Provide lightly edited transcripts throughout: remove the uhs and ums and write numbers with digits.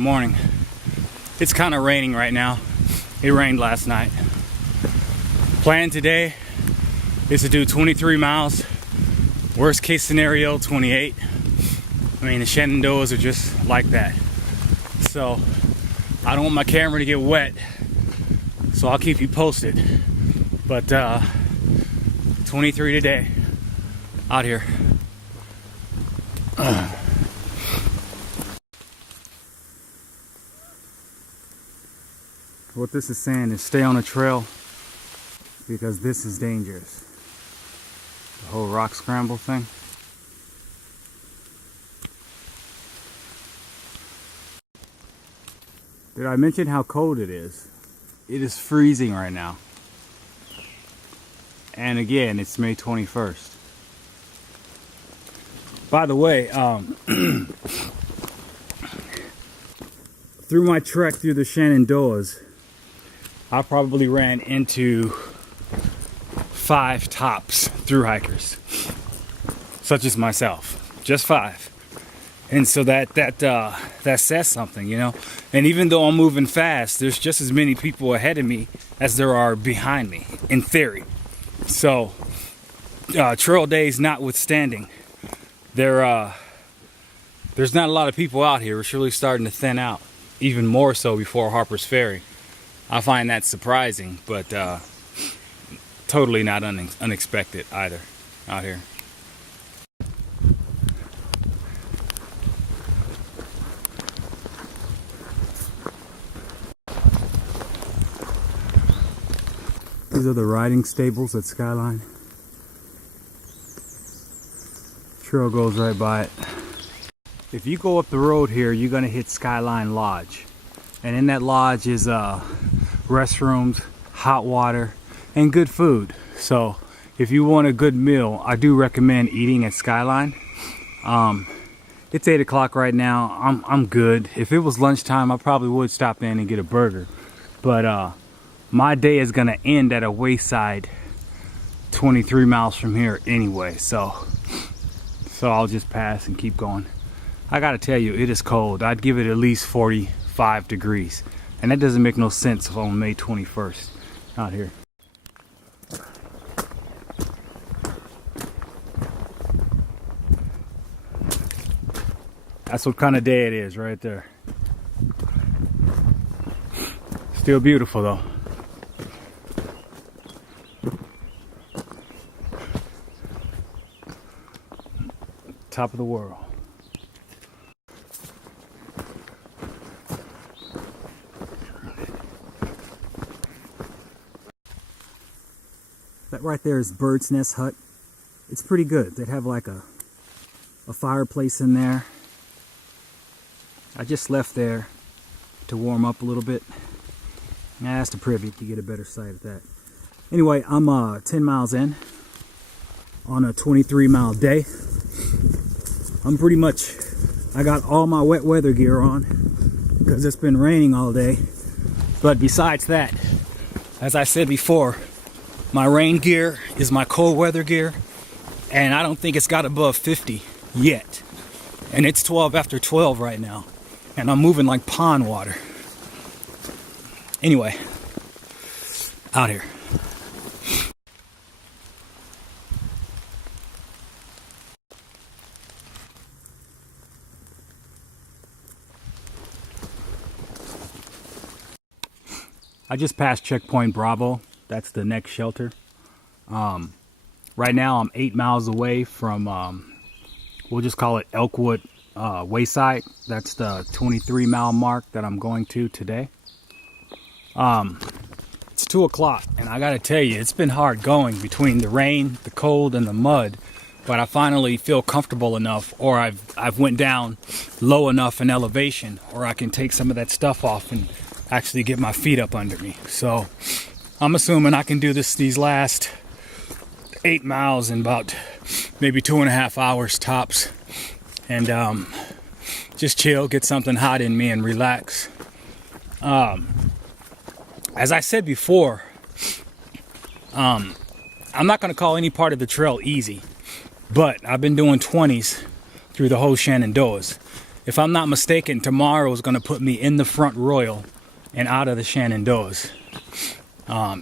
Good morning. It's kind of raining right now. It rained last night. Plan today is to do 23 miles. Worst case scenario, 28. I mean, the Shenandoahs are just like that. So I don't want my camera to get wet, so I'll keep you posted. But 23 today out here. What this is saying is stay on the trail because this is dangerous. The whole rock scramble thing. Did I mention how cold it is? It is freezing right now. And again, it's May 21st. By the way, through my trek through the Shenandoahs, I probably ran into 5 tops through hikers, such as myself, just 5. And so that says something, you know. And even though I'm moving fast, there's just as many people ahead of me as there are behind me, in theory. So, trail days notwithstanding, there's not a lot of people out here. It's really starting to thin out, even more so before Harper's Ferry. I find that surprising, but totally not unexpected either out here. These are the riding stables at Skyline. Trail goes right by it. If you go up the road here, you're gonna hit Skyline Lodge. And in that lodge is restrooms, hot water, and good food. So if you want a good meal, I do recommend eating at Skyline. It's 8 o'clock right now. I'm good. If it was lunchtime, I probably would stop in and get a burger. But my day is gonna end at a wayside 23 miles from here anyway. So I'll just pass and keep going. I gotta tell you, it is cold. I'd give it at least 45 degrees. And that doesn't make no sense on May 21st out here. That's what kind of day it is right there. Still beautiful though. Top of the world. That right there is Bird's Nest Hut. It's pretty good. They have like a fireplace in there. I just left there to warm up a little bit. I asked the privy to get a better sight at that. Anyway, I'm 10 miles in on a 23-mile day. I got all my wet weather gear on because it's been raining all day. But besides that, as I said before, my rain gear is my cold weather gear, and I don't think it's got above 50 yet. And it's 12 after 12 right now, and I'm moving like pond water. Anyway, out here. I just passed checkpoint Bravo. That's the next shelter. Right now I'm 8 miles away from, we'll just call it Elkwood Wayside. That's the 23-mile mark that I'm going to today. It's 2 o'clock, and I gotta tell you, it's been hard going between the rain, the cold, and the mud. But I finally feel comfortable enough, or I've went down low enough in elevation, or I can take some of that stuff off and actually get my feet up under me. So I'm assuming I can do these last 8 miles in about maybe 2.5 hours tops, and just chill, get something hot in me, and relax. As I said before, I'm not going to call any part of the trail easy, but I've been doing 20s through the whole Shenandoahs. if I'm not mistaken, tomorrow is going to put me in the Front Royal and out of the Shenandoahs.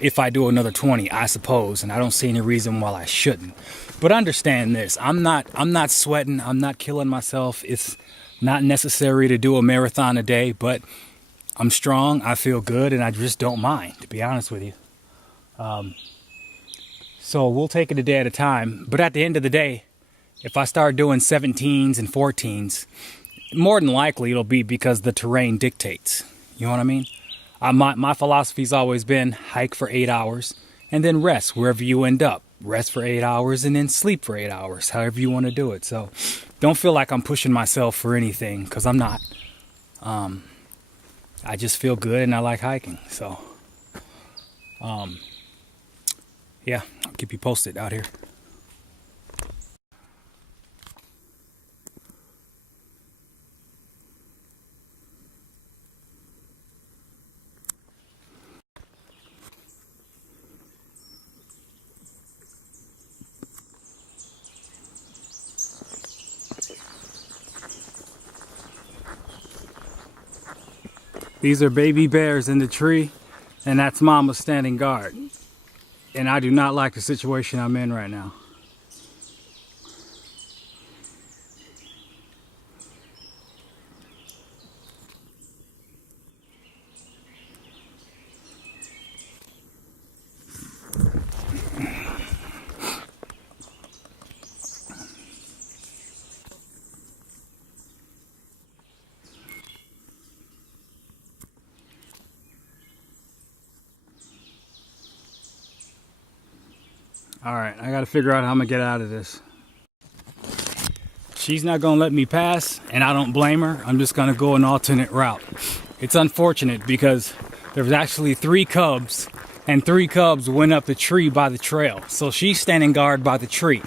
If I do another 20, I suppose, and I don't see any reason why I shouldn't. But understand this: I'm not sweating. I'm not killing myself. It's not necessary to do a marathon a day, but I'm strong. I feel good, and I just don't mind, to be honest with you. So we'll take it a day at a time. But at the end of the day, if I start doing 17s and 14s, more than likely it'll be because the terrain dictates. You know what I mean? My philosophy's always been hike for 8 hours and then rest wherever you end up. Rest for 8 hours and then sleep for 8 hours, however you want to do it. So don't feel like I'm pushing myself for anything, because I'm not. I just feel good and I like hiking. So, yeah, I'll keep you posted out here. These are baby bears in the tree, and that's Mama standing guard. And I do not like the situation I'm in right now. Alright, I gotta figure out how I'm gonna get out of this. She's not gonna let me pass, and I don't blame her. I'm just gonna go an alternate route. It's unfortunate because there was actually 3 cubs, and 3 cubs went up the tree by the trail. So she's standing guard by the tree.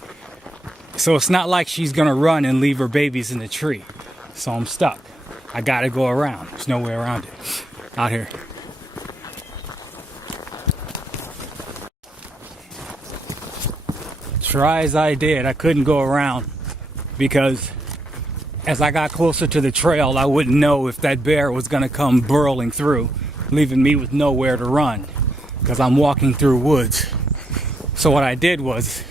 So it's not like she's gonna run and leave her babies in the tree. So I'm stuck. I gotta go around. There's no way around it. Out here. Try as I did, I couldn't go around because as I got closer to the trail, I wouldn't know if that bear was gonna come burrowing through, leaving me with nowhere to run because I'm walking through woods. So what I did was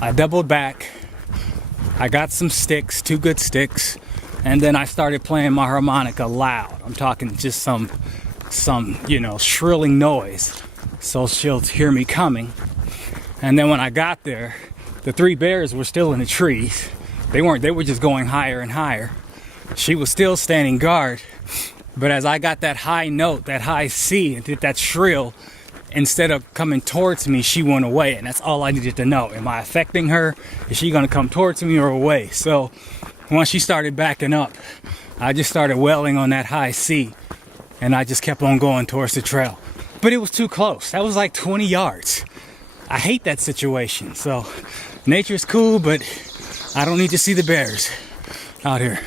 I doubled back, I got some sticks, 2 good sticks, and then I started playing my harmonica loud. I'm talking just some shrilling noise so she'll hear me coming. And then when I got there, the 3 bears were still in the trees. They were just going higher and higher. She was still standing guard. But as I got that high note, that high C, and did that shrill, instead of coming towards me, she went away. And that's all I needed to know. Am I affecting her? Is she gonna come towards me or away? So once she started backing up, I just started wailing on that high C. And I just kept on going towards the trail. But it was too close. That was like 20 yards. I hate that situation. So nature's cool, but I don't need to see the bears out here.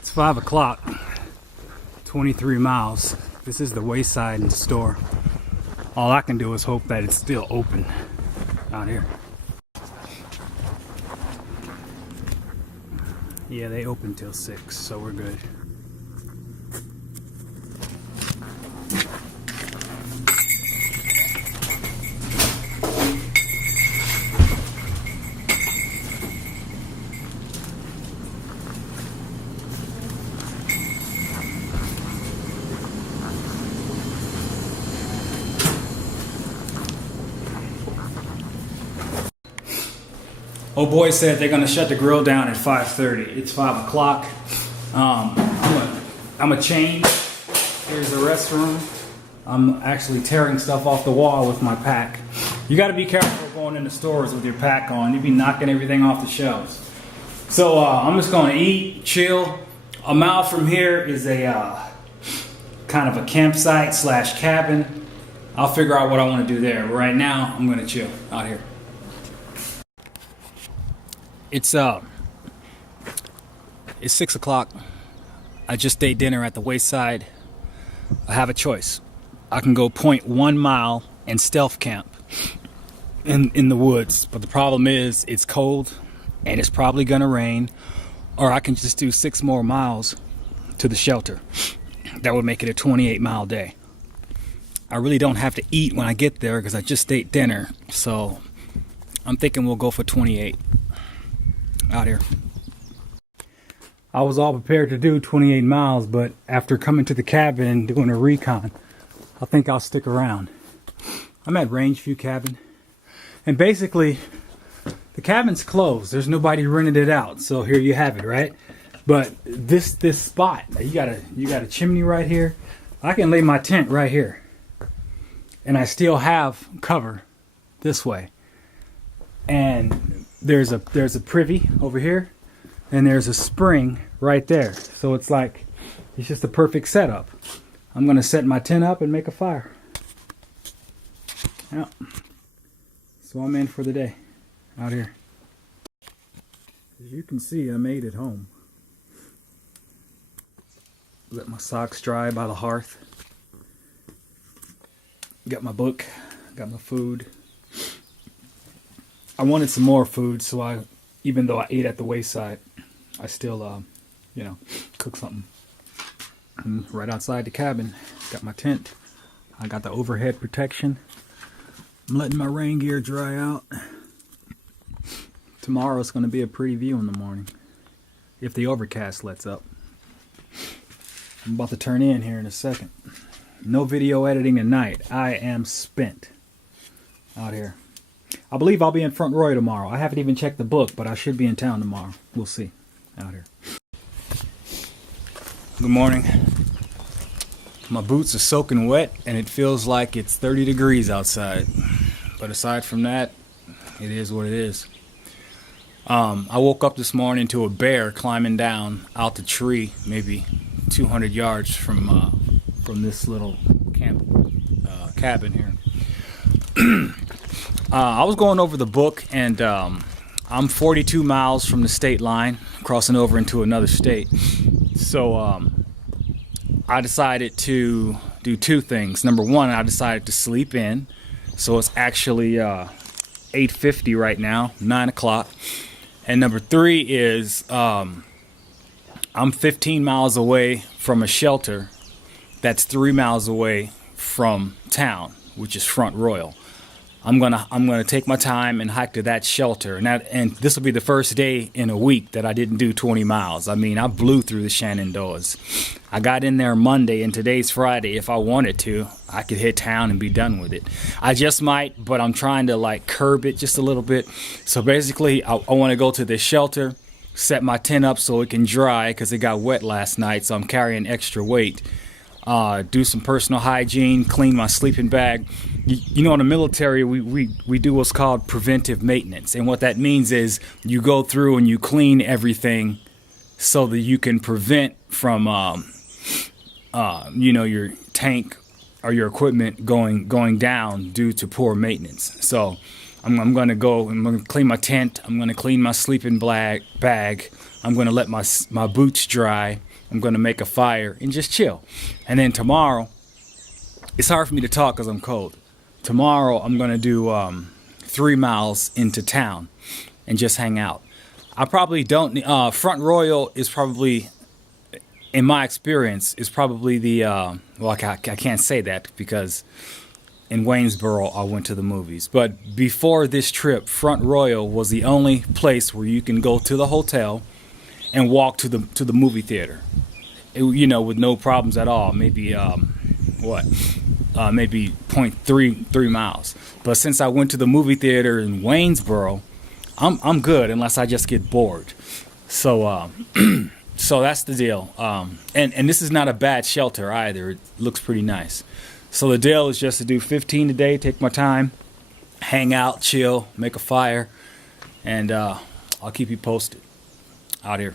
It's 5 o'clock, 23 miles. This is the wayside and store. All I can do is hope that it's still open out here. Yeah, they open till 6, so we're good. Old boy said they're gonna shut the grill down at 5:30. It's 5 o'clock. I'm gonna change. Here's the restroom. I'm actually tearing stuff off the wall with my pack. You gotta be careful going into stores with your pack on. You'd be knocking everything off the shelves. So I'm just gonna eat, chill. A mile from here is a kind of a campsite / cabin. I'll figure out what I want to do there. Right now, I'm gonna chill out here. It's 6 o'clock. I just ate dinner at the wayside. I have a choice. I can go 0.1 mile and stealth camp in the woods, but the problem is it's cold and it's probably gonna rain, or I can just do 6 more miles to the shelter. That would make it a 28-mile day. I really don't have to eat when I get there because I just ate dinner, so I'm thinking we'll go for 28 out here. I was all prepared to do 28 miles, but after coming to the cabin and doing a recon, I think I'll stick around. I'm at Rangeview Cabin, and basically the cabin's closed. There's nobody rented it out, so here you have it, right? But this spot, you got a chimney right here. I can lay my tent right here, and I still have cover this way. And there's a privy over here, and there's a spring right there. So it's just a perfect setup. I'm gonna set my tent up and make a fire. Yeah. So I'm in for the day out here. As you can see, I made it home. Let my socks dry by the hearth. Got my book, got my food. I wanted some more food, so even though I ate at the wayside, I still, cook something. And right outside the cabin, got my tent. I got the overhead protection. I'm letting my rain gear dry out. Tomorrow's going to be a pretty view in the morning, if the overcast lets up. I'm about to turn in here in a second. No video editing tonight. I am spent out here. I believe I'll be in Front Royal tomorrow. I haven't even checked the book, but I should be in town tomorrow. We'll see out here. Good morning. My boots are soaking wet, and it feels like it's 30 degrees outside. But aside from that, it is what it is. I woke up this morning to a bear climbing down out the tree, maybe 200 yards from this little cabin here. I was going over the book, and I'm 42 miles from the state line, crossing over into another state. So I decided to do 2 things. Number 1, I decided to sleep in. So it's actually 8:50 right now, 9 o'clock. And number 3 is I'm 15 miles away from a shelter that's 3 miles away from town, which is Front Royal. I'm gonna take my time and hike to that shelter, and this will be the first day in a week that I didn't do 20 miles. I mean, I blew through the Shenandoahs. I got in there Monday, and today's Friday. If I wanted to, I could hit town and be done with it. I just might, but I'm trying to curb it just a little bit. So basically, I want to go to this shelter, set my tent up so it can dry because it got wet last night, so I'm carrying extra weight. Do some personal hygiene, clean my sleeping bag. You know, in the military, we do what's called preventive maintenance. And what that means is you go through and you clean everything so that you can prevent from, your tank or your equipment going down due to poor maintenance. So I'm going to clean my tent. I'm going to clean my sleeping bag. I'm going to let my boots dry. I'm going to make a fire and just chill. And then tomorrow, it's hard for me to talk because I'm cold. Tomorrow, I'm going to do 3 miles into town and just hang out. I probably don't... Front Royal is probably, in my experience, is probably the... I can't say that because in Waynesboro, I went to the movies. But before this trip, Front Royal was the only place where you can go to the hotel and walk to the movie theater, with no problems at all. Maybe maybe 0.3 miles. But since I went to the movie theater in Waynesboro, I'm good unless I just get bored. So so that's the deal. And this is not a bad shelter either. It looks pretty nice. So the deal is just to do 15 a day, take my time, hang out, chill, make a fire, and I'll keep you posted out here.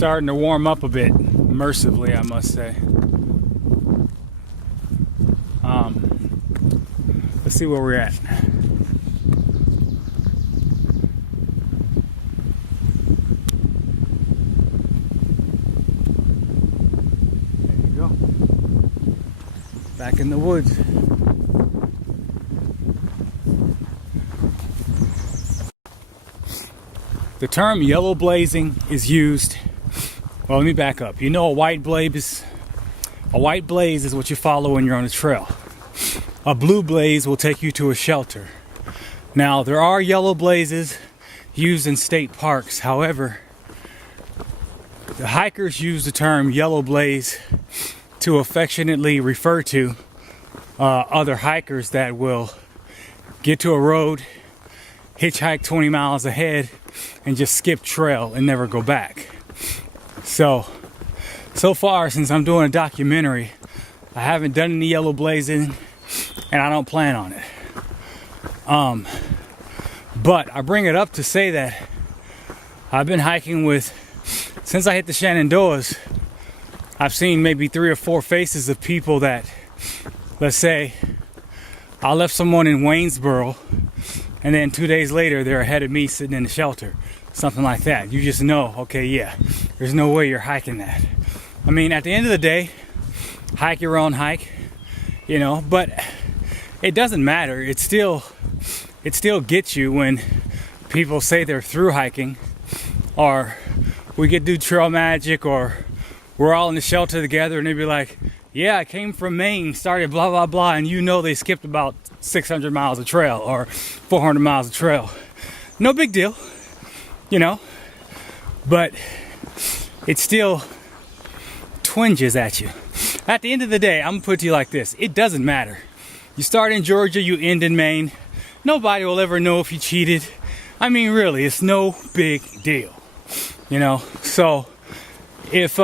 starting to warm up a bit, mercifully, I must say. Let's see where we're at. There you go. Back in the woods. The term yellow blazing is used. Well, let me back up. You know, a white blaze is what you follow when you're on a trail. A blue blaze will take you to a shelter. Now, there are yellow blazes used in state parks. However, the hikers use the term yellow blaze to affectionately refer to other hikers that will get to a road, hitchhike 20 miles ahead, and just skip trail and never go back. So far, since I'm doing a documentary, I haven't done any yellow blazing, and I don't plan on it. But I bring it up to say that I've been hiking since I hit the Shenandoahs, I've seen maybe 3 or 4 faces of people that, let's say, I left someone in Waynesboro, and then 2 days later, they're ahead of me sitting in the shelter. Something like that. You just know, okay, yeah, there's no way you're hiking that. I mean, at the end of the day, hike your own hike, you know, but it doesn't matter. It still gets you when people say they're through hiking, or we get do trail magic, or we're all in the shelter together and they be like, yeah, I came from Maine, started blah, blah, blah, and you know they skipped about 600 miles of trail or 400 miles of trail. No big deal, you know, but it still twinges at you. At the end of the day, I'm gonna put it to you like this. It doesn't matter. You start in Georgia, you end in Maine. Nobody will ever know if you cheated. I mean, really, it's no big deal, you know? So if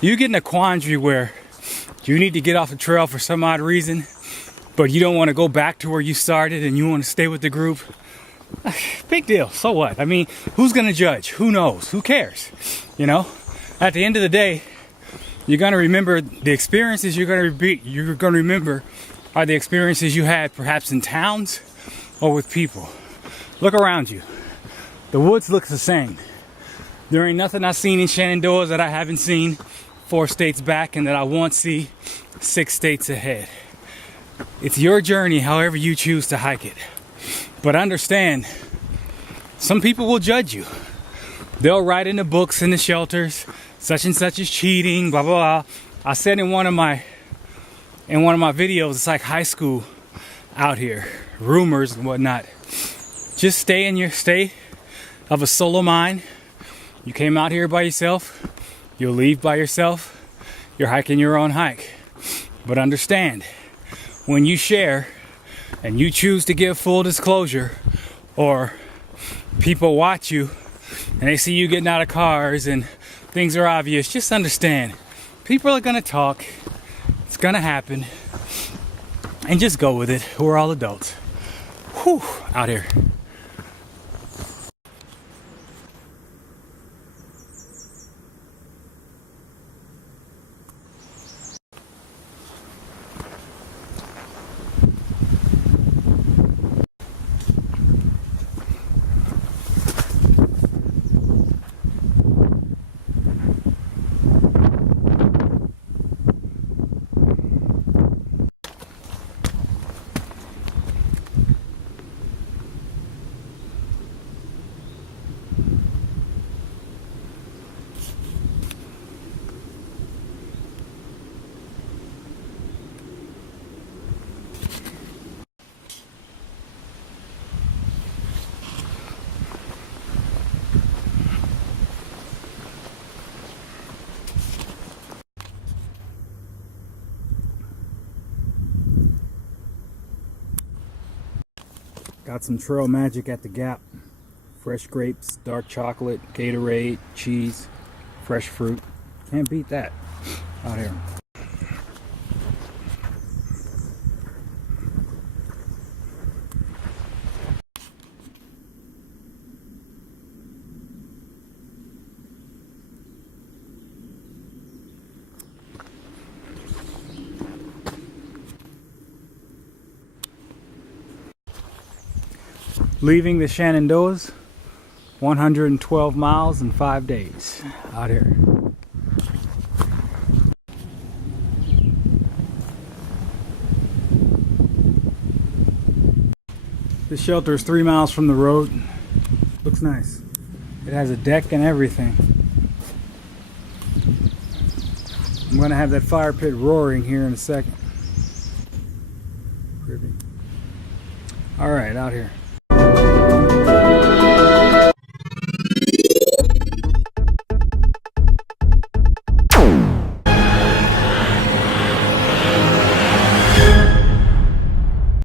you get in a quandary where you need to get off the trail for some odd reason, but you don't want to go back to where you started and you want to stay with the group, big deal. So what? I mean, who's going to judge? Who knows? Who cares? You know, at the end of the day, you're going to remember the experiences you're going to remember are the experiences you had perhaps in towns or with people. Look around you. The woods looks the same. There ain't nothing I've seen in Shenandoah that I haven't seen 4 states back and that I won't see 6 states ahead. It's your journey however you choose to hike it. But understand, some people will judge you. They'll write in the books in the shelters, such and such is cheating, blah, blah, blah. I said in one of my videos, it's like high school out here, rumors and whatnot. Just stay in your state of a solo mind. You came out here by yourself, you'll leave by yourself, you're hiking your own hike. But understand, when you share and you choose to give full disclosure, or people watch you and they see you getting out of cars and things are obvious, just understand, people are gonna talk, it's gonna happen, and just go with it. We're all adults. Whew, out here. Got some trail magic at the Gap. Fresh grapes, dark chocolate, Gatorade, cheese, fresh fruit. Can't beat that out here. Leaving the Shenandoahs, 112 miles in 5 days out here. This shelter is 3 miles from the road. Looks nice. It has a deck and everything. I'm going to have that fire pit roaring here in a second. All right, out here.